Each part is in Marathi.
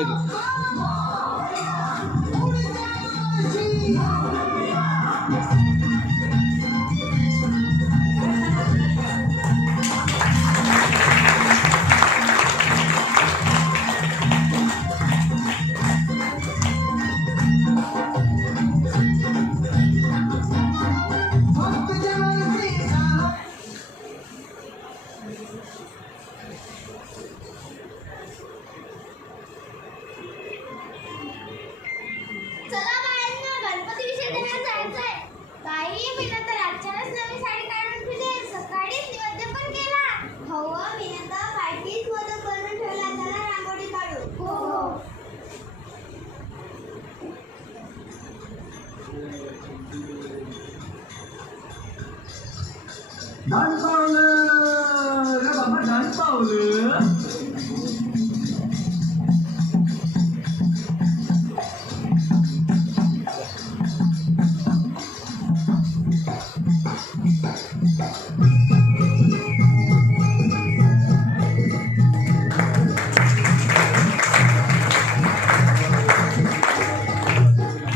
चला डान पावलं रे बाबा डान पावलं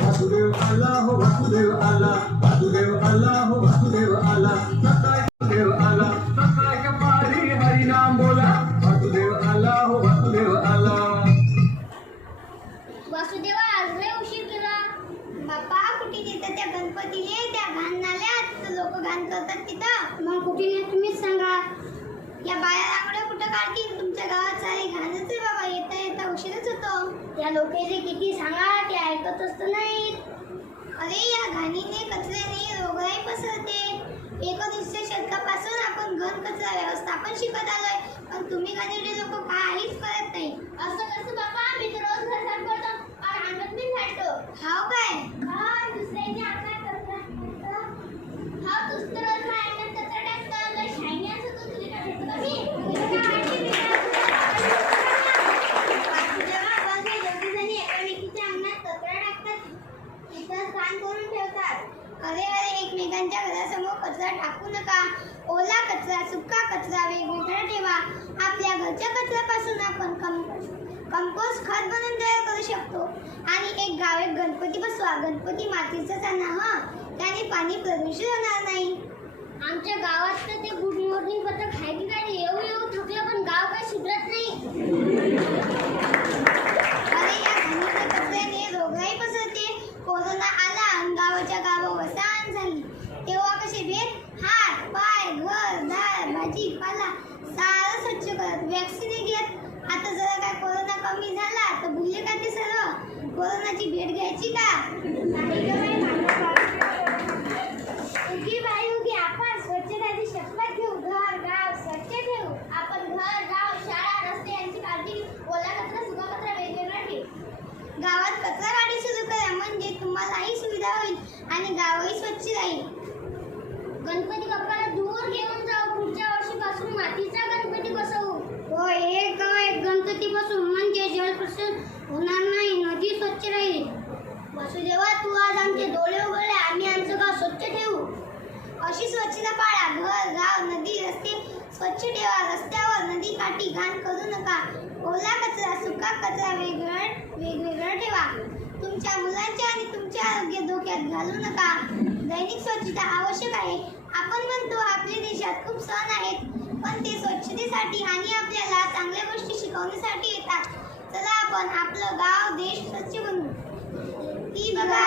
वासुदेव आला हो वासुदेव आला वासुदेव आला हो वासुदेव रांगोळ्या तुमच्या गावाचा एक घाणच आहे बाबा येता येता उशीरच होतो. त्या लोकेचे किती सांगा ते ऐकतच तर नाहीत अरे या घाणीने कचऱ्याने रोगराई पसरते. एकोणीसशे शतकापासून आपण घन कचरा व्यवस्थापन शिकत आलोय. पण तुम्ही गाणी लोक काहीच करत नाही. असं कसं बाबा मी तर रोज घर साफ करतो और अंगण मी झाडतो हाव काय हा दुसऱ्याची अंगणात कचरा टाकतो. हा तूच तर रोज माझ्या अंगणात कचरा टाकतो लय शायनी असं तू तुझी काय भेटतो का मी तुझी काय वाटली मी काय वासुदेवा, बघ हे दोघीजणी एकामेकीच्या अंगणात कचरा टाकतात तिथंच घाण करून ठेवतात अरे अरे एकमेकांच्या घरासमोर कचरा टाकू नका. ओला कचरा सुका कचरा वेगवेगळा ठेवा. आपल्या घरच्या कचऱ्यापासून आपण कम कंपोस्ट खत बनवून तयार करू शकतो. आणि एक गावात गणपती बसवा. गणपती मातीचाच आणा हा? त्याने पाणी प्रदूषित होणार नाही. आमच्या गावात तर ते गुड मॉर्निंग पथक आहे की काय येऊ येऊ थकलं पण गाव काही सुधरत नाही अरे या घाणीच्या कचऱ्याने रोगराई पसरते कोरोना आला आणि गावाच्या गावं वसान झाली तेव्हा कसे भेट हात पाय घर दार भाजीपाला सारं स्वच्छ करत. वॅक्सिन घेत. आता जरा काय कोरोना कमी झाला तर भुलले का ते सर्व कोरोनाची भेट घ्यायची का? उगी बाई उगी आपण स्वच्छताची शपथ घेऊ. घर गाव स्वच्छ ठेवू. आपण घर गाव शाळा रस्ते यांची काळजी ओला कचरा सुका कचरा वेगवेगळा ठेवू गावात कचरा गाडी सुरू करा. म्हणजे तुम्हालाही सुविधा होईल आणि गावही स्वच्छ राहील. गणपती बाप्पाला दूर घेऊन जाऊ पुढच्या वर्षीपासून मातीचा गणपती बसवू हो एक गाव एक गणपती म्हणजे जल होणार नाही. नदी स्वच्छ राहील. वसुदेवा तू आज आमचे डोळे उघडले. आम्ही आमचं गाव स्वच्छ ठेवू. अशी स्वच्छता पाळा. घर गाव नदी रस्ते स्वच्छ ठेवा. रस्त्यावर नदी काठी घाण करू नका. ओला कचरा सुका कचरा वेगवेगळा वेगवेगळा ठेवा. तुमच्या मुलांचे आणि तुमचे आरोग्य धोक्यात घालू नका. दैनिक स्वच्छता आवश्यक आहे. आपण म्हणतो आपल्या देशात खूप सण आहेत. पण ते स्वच्छतेसाठी आणि आपल्याला चांगल्या गोष्टी शिकवण्यासाठी येतात. चला आपण आपलं गाव देश स्वच्छ बनवू. ती बघा